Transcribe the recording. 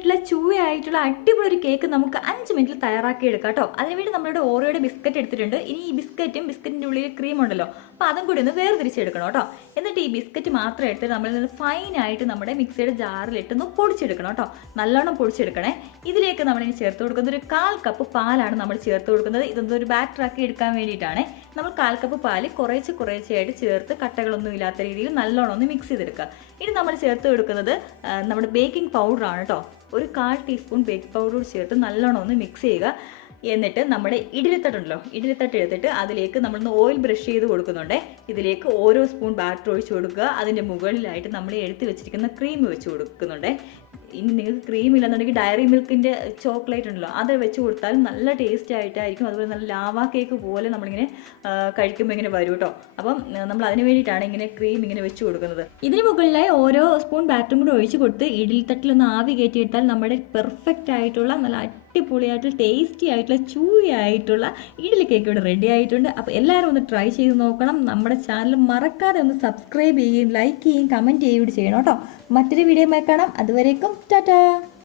ആയിട്ടുള്ള ചൂവയായിട്ടുള്ള അടിപൊളി ഒരു കേക്ക് നമുക്ക് 5 മിനിറ്റിൽ തയ്യാറാക്കി എടുക്കാം കേട്ടോ. അതിനുവേണ്ടി നമ്മളുടെ ഓറിയോയുടെ ബിസ്ക്കറ്റ് എടുത്തിട്ടുണ്ട്. ഇനി ഈ ബിസ്ക്കറ്റിൻ്റെ ഉള്ളിൽ ക്രീം ഉണ്ടല്ലോ, അപ്പോൾ അതും കൂടി ഒന്ന് വേർതിരിച്ചെടുക്കണം കേട്ടോ. എന്നിട്ട് ഈ ബിസ്ക്കറ്റ് മാത്രം എടുത്തിട്ട് നമ്മൾ ഫൈനായിട്ട് നമ്മുടെ മിക്സിയുടെ ജാറിലിട്ടൊന്ന് പൊടിച്ചെടുക്കണം കേട്ടോ. നല്ലോണം പൊടിച്ചെടുക്കണേ. ഇതിലേക്ക് നമ്മളിനി ചേർത്ത് കൊടുക്കുന്നത് ഒരു 1/4 കപ്പ് പാലാണ് നമ്മൾ ചേർത്ത് കൊടുക്കുന്നത്. ഇതൊന്നും ഒരു ബാറ്ററാക്കി എടുക്കാൻ വേണ്ടിയിട്ടാണ്. നമ്മൾ 1/4 കപ്പ് പാല് കുറേശ്ശെയായിട്ട് ചേർത്ത് കട്ടകളൊന്നും ഇല്ലാത്ത രീതിയിൽ നല്ലോണം ഒന്ന് മിക്സ് ചെയ്തെടുക്കുക. ഇനി നമ്മൾ ചേർത്ത് കൊടുക്കുന്നത് നമ്മുടെ ബേക്കിംഗ് പൗഡറാണ് കേട്ടോ. ഒരു 1/4 ടീസ്പൂൺ ബേക്കിംഗ് പൗഡർ ചേർത്ത് നല്ലോണം ഒന്ന് മിക്സ് ചെയ്യുക. എന്നിട്ട് നമ്മുടെ ഇഡ്ഡലിത്തട്ട് എടുത്തിട്ട് അതിലേക്ക് നമ്മളൊന്ന് ഓയിൽ ബ്രഷ് ചെയ്ത് കൊടുക്കുന്നുണ്ട്. ഇതിലേക്ക് ഓരോ സ്പൂൺ ബാറ്റർ ഒഴിച്ച് കൊടുക്കുക. അതിൻ്റെ മുകളിലായിട്ട് നമ്മൾ എടുത്ത് വെച്ചിരിക്കുന്ന ക്രീം വെച്ച് കൊടുക്കുന്നുണ്ട്. ഇനി നിങ്ങൾക്ക് ക്രീം ഇല്ലെന്നുണ്ടെങ്കിൽ ഡയറി മിൽക്കിൻ്റെ ചോക്ലേറ്റ് ഉണ്ടല്ലോ, അത് വെച്ച് കൊടുത്താൽ നല്ല ടേസ്റ്റ് ആയിട്ടായിരിക്കും. അതുപോലെ നല്ല ലാവാ കേക്ക് പോലെ നമ്മളിങ്ങനെ കഴിക്കുമ്പോൾ ഇങ്ങനെ വരും കേട്ടോ. അപ്പം നമ്മൾ അതിന് വേണ്ടിയിട്ടാണ് ഇങ്ങനെ ക്രീം ഇങ്ങനെ വെച്ച് കൊടുക്കുന്നത്. ഇതിന് മുകളിലായി ഓരോ സ്പൂൺ ബാറ്ററും കൂടി ഒഴിച്ച് കൊടുത്ത് ഇഡ്ഡലിത്തട്ടിലൊന്ന് ആവി കയറ്റിയെടുത്താൽ നമ്മുടെ പെർഫെക്റ്റ് ആയിട്ടുള്ള നല്ല അടിപൊളിയായിട്ടുള്ള ടേസ്റ്റി ആയിട്ടുള്ള ചൂയായിട്ടുള്ള ഇഡ്ഡലി കേക്ക് ഇവിടെ റെഡി ആയിട്ടുണ്ട്. അപ്പോൾ എല്ലാവരും ഒന്ന് ട്രൈ ചെയ്ത് നോക്കണം. നമ്മുടെ ചാനൽ മറക്കാതെ ഒന്ന് സബ്സ്ക്രൈബ് ചെയ്യുകയും ലൈക്ക് ചെയ്യുകയും കമൻറ്റ് ചെയ്യുകയും ചെയ്യണം കേട്ടോ. മറ്റൊരു വീഡിയോ കാണാം. അതുവരേക്കും ടാറ്റാ.